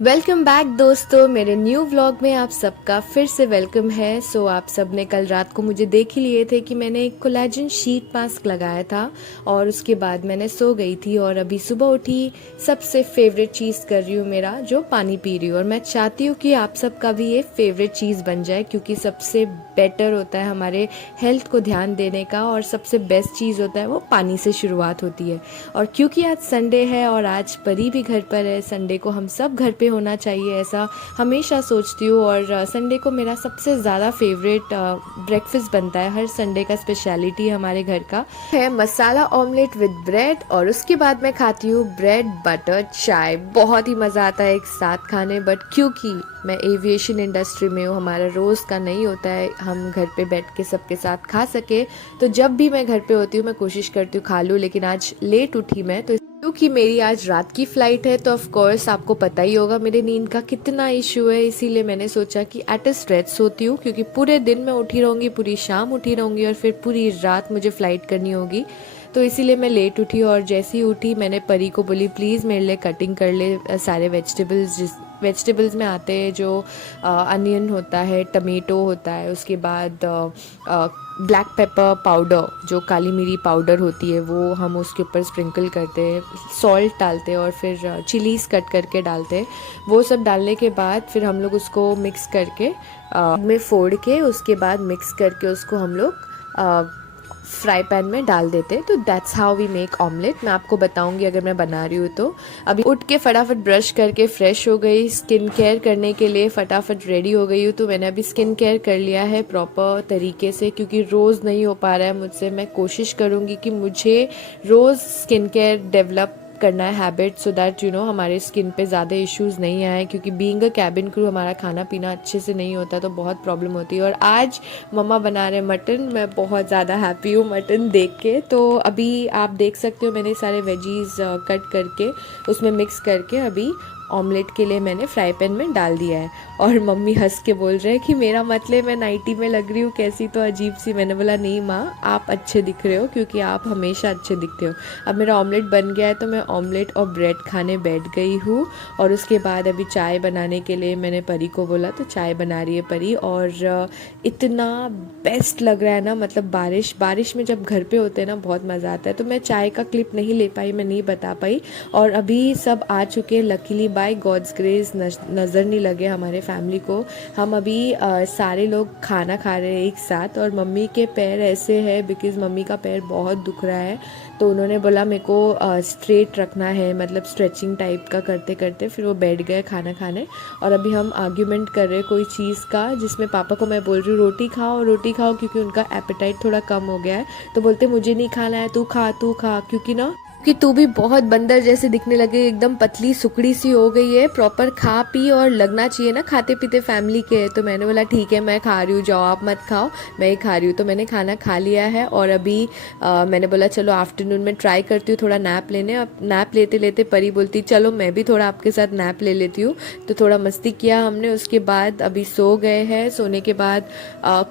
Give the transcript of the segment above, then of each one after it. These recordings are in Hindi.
वेलकम बैक दोस्तों, मेरे न्यू व्लॉग में आप सबका फिर से वेलकम है। आप सब ने कल रात को मुझे देख ही लिए थे कि मैंने एक कोलेजन शीट मास्क लगाया था और उसके बाद मैंने सो गई थी और अभी सुबह उठी सबसे फेवरेट चीज़ कर रही हूँ मेरा, जो पानी पी रही हूँ। और मैं चाहती हूँ कि आप सबका भी ये फेवरेट चीज़ बन जाए, क्योंकि सबसे बेटर होता है हमारे हेल्थ को ध्यान देने का और सबसे बेस्ट चीज़ होता है वो पानी से शुरुआत होती है। और क्योंकि आज संडे है और आज परी भी घर पर है, संडे को हम सब घर पे होना चाहिए ऐसा हमेशा सोचती हूँ। और संडे को मेरा सबसे ज़्यादा फेवरेट ब्रेकफास्ट बनता है, हर संडे का स्पेशलिटी हमारे घर का है मसाला ऑमलेट विद ब्रेड। और उसके बाद मैं खाती हूँ ब्रेड बटर चाय। बहुत ही मज़ा आता है एक साथ खाने, बट क्योंकि मैं एविएशन इंडस्ट्री में हूँ, हमारा रोज़ का नहीं होता है हम घर पे बैठ के सबके साथ खा सके, तो जब भी मैं घर पे होती हूँ मैं कोशिश करती हूँ खा लूँ। लेकिन आज लेट उठी मैं, तो क्योंकि मेरी आज रात की फ़्लाइट है, तो ऑफ कोर्स आपको पता ही होगा मेरे नींद का कितना इशू है। इसीलिए मैंने सोचा कि एट अ स्ट्रेच सोती हूँ, क्योंकि पूरे दिन मैं उठी रहूँगी, पूरी शाम उठी रहूँगी और फिर पूरी रात मुझे फ़्लाइट करनी होगी। तो इसीलिए मैं लेट उठी और जैसे ही उठी मैंने परी को बोली प्लीज़ मेरे लिए कटिंग कर ले सारे वेजिटेबल्स में आते हैं जो अनियन होता है, टमेटो होता है, उसके बाद ब्लैक पेपर पाउडर, जो काली मिरी पाउडर होती है, वो हम उसके ऊपर स्प्रिंकल करते हैं, सॉल्ट डालते हैं और फिर चिलीज़ कट करके डालते हैं। वो सब डालने के बाद फिर हम लोग उसको मिक्स करके में फोड़ के उसके बाद मिक्स करके उसको हम लोग फ्राई पैन में डाल देते। तो that's how we make omelette. मैं आपको बताऊंगी अगर मैं बना रही हूँ तो। अभी उठ के फटाफट ब्रश करके फ्रेश हो गई, स्किन केयर करने के लिए फटाफट रेडी हो गई हूँ। तो मैंने अभी स्किन केयर कर लिया है प्रॉपर तरीके से, क्योंकि रोज़ नहीं हो पा रहा है मुझसे। मैं कोशिश करूँगी कि मुझे रोज़ स्किन केयर डेवलप करना है हैबिट, सो दैट हमारे स्किन पे ज़्यादा इश्यूज़ नहीं आए, क्योंकि बीइंग अ कैबिन क्रू हमारा खाना पीना अच्छे से नहीं होता तो बहुत प्रॉब्लम होती है। और आज मम्मा बना रहे मटन, मैं बहुत ज़्यादा हैप्पी हूँ मटन देख के। तो अभी आप देख सकते हो मैंने सारे वेजीज कट करके उसमें मिक्स करके अभी ऑमलेट के लिए मैंने फ्राई पैन में डाल दिया है। और मम्मी हंस के बोल रहे हैं कि मेरा मतलब मैं नाइटी में लग रही हूँ कैसी, तो अजीब सी। मैंने बोला नहीं माँ, आप अच्छे दिख रहे हो, क्योंकि आप हमेशा अच्छे दिखते हो। अब मेरा ऑमलेट बन गया है तो मैं ऑमलेट और ब्रेड खाने बैठ गई हूँ। और उसके बाद अभी चाय बनाने के लिए मैंने परी को बोला, तो चाय बना रही है परी। और इतना बेस्ट लग रहा है ना, मतलब बारिश में जब घर पे होते हैं ना बहुत मज़ा आता है। तो मैं चाय का क्लिप नहीं ले पाई, मैं नहीं बता पाई। और अभी सब आ चुके हैं लकीली, बाय गॉड्स ग्रेस। नज़र नहीं लगे हमारे फैमिली को। हम अभी सारे लोग खाना खा रहे हैं एक साथ। और मम्मी के पैर ऐसे है बिकॉज़ मम्मी का पैर बहुत दुख रहा है, तो उन्होंने बोला मेरे को स्ट्रेट रखना है, मतलब स्ट्रेचिंग टाइप का करते करते फिर वो बैठ गए खाना खाने। और अभी हम आर्ग्यूमेंट कर रहे हैं कोई चीज़ का, जिसमें पापा को मैं बोल रही हूँ रोटी खाओ, क्योंकि उनका एपेटाइट थोड़ा कम हो गया है। तो बोलते मुझे नहीं खाना है, तू खा, क्योंकि ना कि तू भी बहुत बंदर जैसे दिखने लगे, एकदम पतली सुकड़ी सी हो गई है, प्रॉपर खा पी और लगना चाहिए ना खाते पीते फैमिली के। तो मैंने बोला ठीक है मैं खा रही हूँ, जाओ आप मत खाओ, मैं ही खा रही हूँ। तो मैंने खाना खा लिया है और अभी मैंने बोला चलो आफ्टरनून में ट्राई करती हूँ थोड़ा नैप लेने। अब नैप लेते लेते परी बोलती चलो मैं भी थोड़ा आपके साथ नैप ले लेती हूँ। तो थोड़ा मस्ती किया हमने, उसके बाद अभी सो गए हैं। सोने के बाद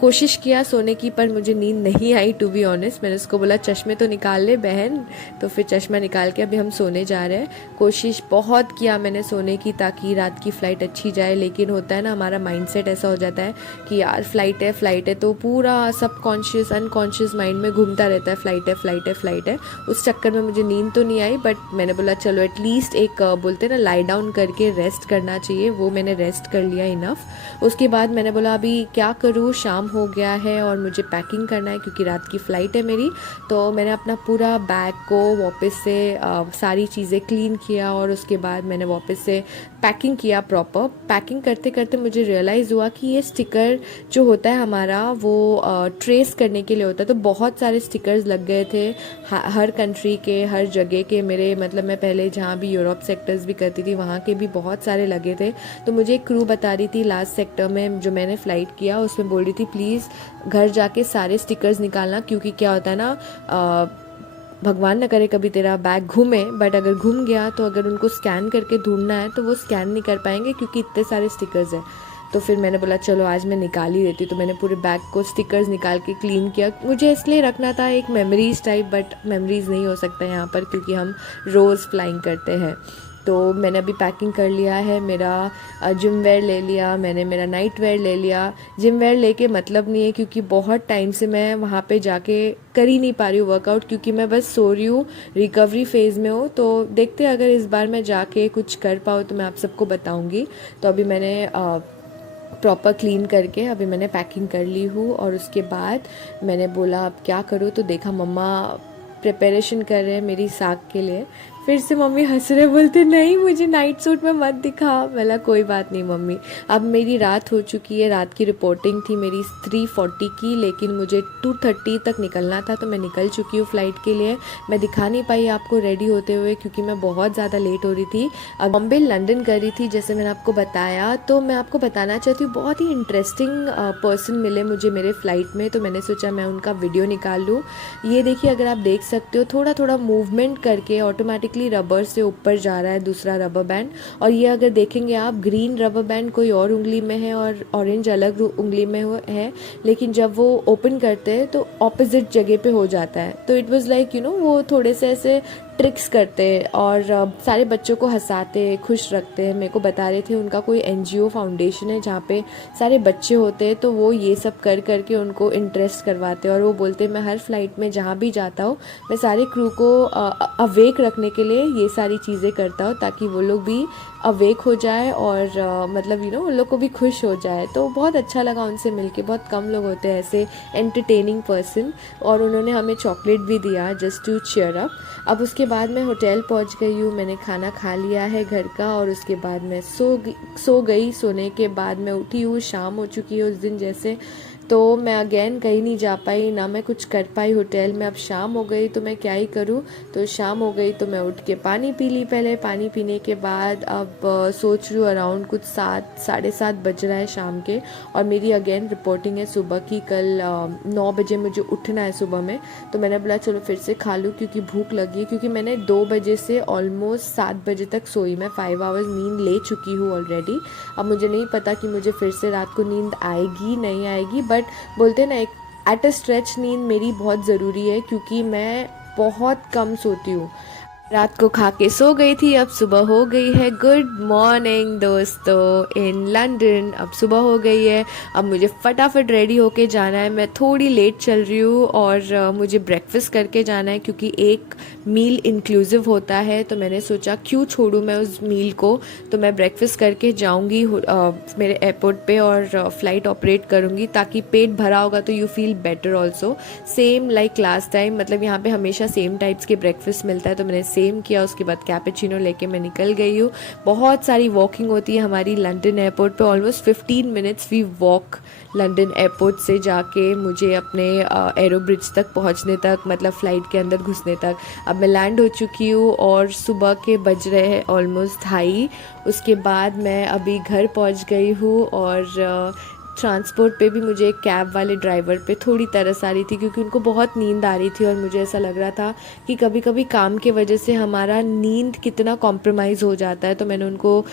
कोशिश किया सोने की, पर मुझे नींद नहीं आई टू बी ऑनेस्ट। मैंने उसको बोला चश्मे तो निकाल ले बहन, तो फिर चश्मा निकाल के अभी हम सोने जा रहे हैं। कोशिश बहुत किया मैंने सोने की, ताकि रात की फ़्लाइट अच्छी जाए। लेकिन होता है ना हमारा माइंडसेट ऐसा हो जाता है कि यार फ़्लाइट है, तो पूरा सबकॉन्शियस अनकॉन्शियस माइंड में घूमता रहता है फ़्लाइट है। उस चक्कर में मुझे नींद तो नहीं आई, बट मैंने बोला चलो एटलीस्ट एक बोलते ना लाई डाउन करके रेस्ट करना चाहिए, वो मैंने रेस्ट कर लिया इनफ। उसके बाद मैंने बोला अभी क्या करूँ, शाम हो गया है और मुझे पैकिंग करना है क्योंकि रात की फ़्लाइट है मेरी। तो मैंने अपना पूरा बैग को वापस से सारी चीज़ें क्लीन किया और उसके बाद मैंने वापस से पैकिंग किया प्रॉपर। पैकिंग करते करते मुझे रियलाइज़ हुआ कि ये स्टिकर जो होता है हमारा वो ट्रेस करने के लिए होता है। तो बहुत सारे स्टिकर्स लग गए थे हर कंट्री के, हर जगह के। मेरे मतलब मैं पहले जहाँ भी यूरोप सेक्टर्स भी करती थी वहाँ के भी बहुत सारे लगे थे। तो मुझे एक क्रू बता रही थी लास्ट सेक्टर में जो मैंने फ़्लाइट किया, उसमें बोल रही थी प्लीज़ घर जाके सारे स्टिकर्स निकालना, क्योंकि क्या होता है ना भगवान न करे कभी तेरा बैग घूमे, बट अगर घूम गया तो अगर उनको स्कैन करके ढूंढना है तो वो स्कैन नहीं कर पाएंगे क्योंकि इतने सारे स्टिकर्स हैं। तो फिर मैंने बोला चलो आज मैं निकाल ही देती हूँ। तो मैंने पूरे बैग को स्टिकर्स निकाल के क्लीन किया। मुझे इसलिए रखना था एक मेमोरीज टाइप, बट मेमोरीज नहीं हो सकता यहाँ पर क्योंकि हम रोज़ फ्लाइंग करते हैं। तो मैंने अभी पैकिंग कर लिया है, मेरा जिम वेयर ले लिया मैंने, मेरा नाइट वेयर ले लिया। जिम वेयर लेके मतलब नहीं है क्योंकि बहुत टाइम से मैं वहाँ पे जाके कर ही नहीं पा रही हूँ वर्कआउट, क्योंकि मैं बस सो रही हूँ, रिकवरी फेज़ में हूँ। तो देखते हैं अगर इस बार मैं जाके कुछ कर पाऊँ तो मैं आप सबको बताऊँगी। तो अभी मैंने प्रॉपर क्लीन करके अभी मैंने पैकिंग कर ली हूँ, और उसके बाद मैंने बोला अब क्या करूँ, तो देखा मम्मा प्रिपरेशन कर रहे हैं मेरी साग के लिए। फिर से मम्मी हंस रहे, बोलते नहीं मुझे नाइट सूट में मत दिखा। बोला कोई बात नहीं मम्मी, अब मेरी रात हो चुकी है, रात की रिपोर्टिंग थी मेरी 3:40 की, लेकिन मुझे 2:30 तक निकलना था, तो मैं निकल चुकी हूँ फ्लाइट के लिए। मैं दिखा नहीं पाई आपको रेडी होते हुए क्योंकि मैं बहुत ज़्यादा लेट हो रही थी। अब बॉम्बे लंदन कर रही थी जैसे मैंने आपको बताया। तो मैं आपको बताना चाहती हूँ बहुत ही इंटरेस्टिंग पर्सन मिले मुझे मेरे फ़्लाइट में, तो मैंने सोचा मैं उनका वीडियो निकाल लूँ। ये देखिए, अगर आप देख सकते हो थोड़ा थोड़ा मूवमेंट करके ऑटोमेटिकली रबर से ऊपर जा रहा है दूसरा रबर बैंड। और ये अगर देखेंगे आप, ग्रीन रबर बैंड कोई और उंगली में है और ऑरेंज अलग उंगली में है, लेकिन जब वो ओपन करते हैं तो ऑपोजिट जगह पे हो जाता है। तो इट वाज लाइक वो थोड़े से ऐसे ट्रिक्स करते और सारे बच्चों को हंसाते खुश रखते हैं। मेरे को बता रहे थे उनका कोई एनजीओ फाउंडेशन है जहाँ पे सारे बच्चे होते हैं, तो वो ये सब कर करके उनको इंटरेस्ट करवाते हैं। और वो बोलते हैं मैं हर फ्लाइट में जहाँ भी जाता हूँ मैं सारे क्रू को अवेक रखने के लिए ये सारी चीज़ें करता हूँ, ताकि वो लोग भी अवेक हो जाए और मतलब उन लोग को भी खुश हो जाए। तो बहुत अच्छा लगा उनसे मिलके, बहुत कम लोग होते हैं ऐसे एंटरटेनिंग पर्सन। और उन्होंने हमें चॉकलेट भी दिया जस्ट टू चीयर अप। अब उसके बाद मैं होटल पहुंच गई हूँ, मैंने खाना खा लिया है घर का, और उसके बाद मैं सो गई। सोने के बाद मैं उठी हूँ, शाम हो चुकी है उस दिन जैसे। तो मैं अगेन कहीं नहीं जा पाई, ना मैं कुछ कर पाई होटल में। अब शाम हो गई तो मैं क्या ही करूँ, तो शाम हो गई तो मैं उठ के पानी पी ली। पहले पानी पीने के बाद अब सोच रही हूँ अराउंड कुछ 7 साढ़े 7 बज रहा है शाम के, और मेरी अगेन रिपोर्टिंग है सुबह की। कल 9 बजे मुझे उठना है सुबह में। तो मैंने बोला चलो फिर से खा लूँ क्योंकि भूख लगी है, क्योंकि मैंने 2 बजे से ऑलमोस्ट 7 बजे तक सोई। मैं 5 आवर्स नींद ले चुकी हूँ ऑलरेडी। अब मुझे नहीं पता कि मुझे फिर से रात को नींद आएगी नहीं आएगी, बट बोलते हैं ना एक एट अ स्ट्रेच नींद मेरी बहुत ज़रूरी है, क्योंकि मैं बहुत कम सोती हूँ। रात को खा के सो गई थी, अब सुबह हो गई है। गुड मॉर्निंग दोस्तों इन लंदन। अब सुबह हो गई है, अब मुझे फटाफट रेडी होके जाना है। मैं थोड़ी लेट चल रही हूँ और मुझे ब्रेकफास्ट करके जाना है, क्योंकि एक मील इंक्लूसिव होता है। तो मैंने सोचा क्यों छोड़ूँ मैं उस मील को, तो मैं ब्रेकफास्ट करके जाऊँगी मेरे एयरपोर्ट पे और फ़्लाइट ऑपरेट करूँगी, ताकि पेट भरा होगा तो you feel better also. Same like last time, मतलब यहाँ पे हमेशा सेम टाइप्स के ब्रेकफास्ट मिलता है, तो मैंने सेम किया। उसके बाद कैपेचिनो लेके मैं निकल गई हूँ। बहुत सारी वॉकिंग होती है हमारी लंदन एयरपोर्ट पे, almost 15 minutes we walk London airport से जाके मुझे अपने एरो ब्रिज तक पहुँचने तक, मतलब फ़्लाइट के अंदर घुसने तक। अब मैं लैंड हो चुकी हूँ और सुबह के बज रहे हैं ऑलमोस्ट 2:30। उसके बाद मैं अभी घर पहुँच गई हूँ, और ट्रांसपोर्ट पे भी मुझे एक कैब वाले ड्राइवर पे थोड़ी तरस आ रही थी, क्योंकि उनको बहुत नींद आ रही थी। और मुझे ऐसा लग रहा था कि कभी कभी काम के वजह से हमारा नींद कितना कॉम्प्रोमाइज़ हो जाता है। तो मैंने उनको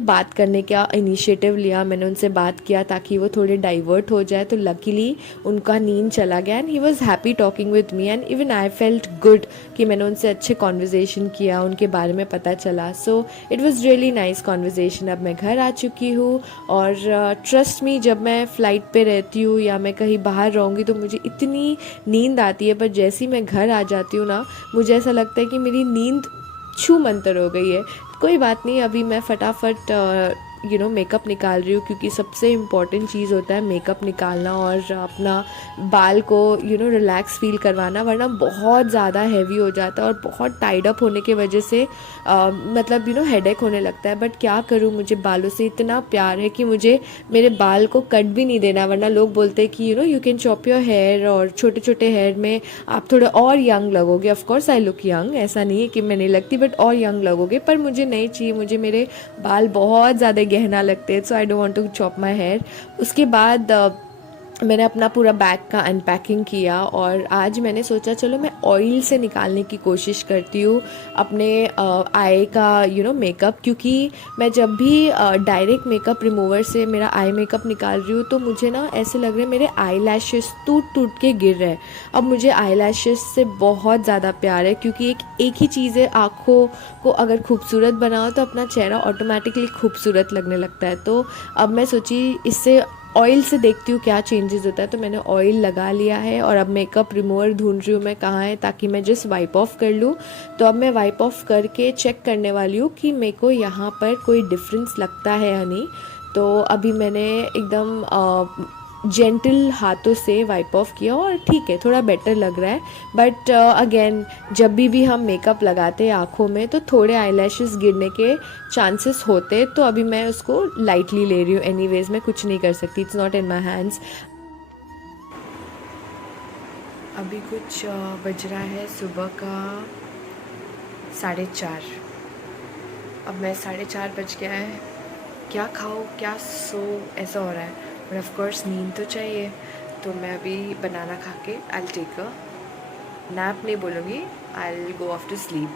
बात करने का इनिशिएटिव लिया, मैंने उनसे बात किया ताकि वो थोड़े डाइवर्ट हो जाए। तो लकीली उनका नींद चला गया, and he was happy talking with me, and even I felt good कि मैंने उनसे अच्छे कॉन्वर्जेसन किया, उनके बारे में पता चला। So it was really nice conversation. अब मैं घर आ चुकी हूँ, और ट्रस्ट मी, जब मैं फ़्लाइट पे रहती हूँ या मैं कहीं बाहर रहूँगी तो मुझे इतनी नींद आती है, पर जैसे ही मैं घर आ जाती हूँ ना, मुझे ऐसा लगता है कि मेरी नींद छू मंतर हो गई है। कोई बात नहीं, अभी मैं फटाफट मेकअप निकाल रही हूँ, क्योंकि सबसे इम्पॉर्टेंट चीज़ होता है मेकअप निकालना और अपना बाल को रिलैक्स फील करवाना, वरना बहुत ज़्यादा हैवी हो जाता है और बहुत टाइड अप होने की वजह से मतलब हेडेक होने लगता है। बट क्या करूँ, मुझे बालों से इतना प्यार है कि मुझे मेरे बाल को कट भी नहीं देना, वरना लोग बोलते हैं कि you can chop your hair, और छोटे छोटे हेयर में आप थोड़े और यंग लगोगे। Of course I look young, ऐसा नहीं है कि मैं नहीं लगती, बट और यंग लगोगे। पर मुझे नहीं चाहिए, मुझे मेरे बाल बहुत ज़्यादा गहना लगते हैं, so I don't want to chop my hair. उसके बाद मैंने अपना पूरा बैग का अनपैकिंग किया और आज मैंने सोचा चलो मैं ऑयल से निकालने की कोशिश करती हूँ अपने आई का मेकअप, क्योंकि मैं जब भी डायरेक्ट मेकअप रिमूवर से मेरा आई मेकअप निकाल रही हूँ तो मुझे ना ऐसे लग रहा है मेरे आई लैशेस टूट टूट के गिर रहे हैं। अब मुझे आई लैशेस से बहुत ज़्यादा प्यार है, क्योंकि एक ही चीज़ है, आँखों को अगर खूबसूरत बनाओ तो अपना चेहरा ऑटोमेटिकली खूबसूरत लगने लगता है। तो अब मैं सोची इससे ऑयल से देखती हूँ क्या चेंजेस होता है, तो मैंने ऑयल लगा लिया है और अब मेकअप रिमूवर ढूंढ रही हूँ मैं कहाँ है, ताकि मैं जस्ट वाइप ऑफ कर लूँ। तो अब मैं वाइप ऑफ करके चेक करने वाली हूँ कि मेरे को यहाँ पर कोई डिफरेंस लगता है या नहीं। तो अभी मैंने एकदम जेंटल हाथों से वाइप ऑफ किया और ठीक है, थोड़ा बेटर लग रहा है। बट अगेन जब भी हम मेकअप लगाते हैं आँखों में तो थोड़े आईलैशेस गिरने के चांसेस होते, तो अभी मैं उसको लाइटली ले रही हूँ। एनीवेज मैं कुछ नहीं कर सकती, it's not in my hands. अभी कुछ बज रहा है सुबह का 4:30। अब मैं 4:30 बज गया है, क्या खाओ क्या सो ऐसा हो रहा है, बट ऑफ कोर्स नींद तो चाहिए। तो मैं अभी बनाना खा के आई टेक अ नैप, नहीं बोलूँगी, I go off to sleep.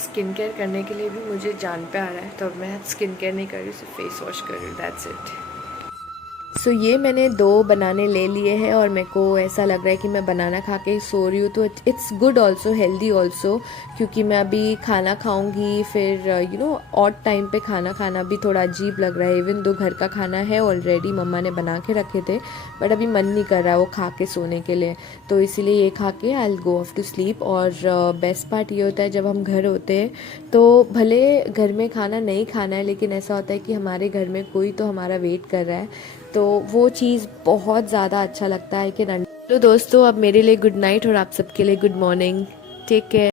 Skin care करने के लिए भी मुझे जान पे आ रहा है, तो अब मैं स्किन केयर नहीं कर रही हूँ, सिर्फ फेस वॉश कर रही हूँ, दैट्स इट। सो ये मैंने 2 बनाने ले लिए हैं और मेरे को ऐसा लग रहा है कि मैं बनाना खा के सो रही हूँ, तो it's good also, healthy also, क्योंकि मैं अभी खाना खाऊंगी फिर ऑड टाइम पे खाना खाना भी थोड़ा अजीब लग रहा है। इवन दो घर का खाना है ऑलरेडी, मम्मा ने बना के रखे थे, बट अभी मन नहीं कर रहा वो खा के सोने के लिए, तो इसीलिए ये खा के I will go off to sleep. और बेस्ट पार्ट ये होता है जब हम घर होते हैं तो भले घर में खाना नहीं खाना है, लेकिन ऐसा होता है कि हमारे घर में कोई तो हमारा वेट कर रहा है, तो वो चीज़ बहुत ज़्यादा अच्छा लगता है कि तो दोस्तों अब मेरे लिए गुड नाइट और आप सबके लिए गुड मॉर्निंग। Take care.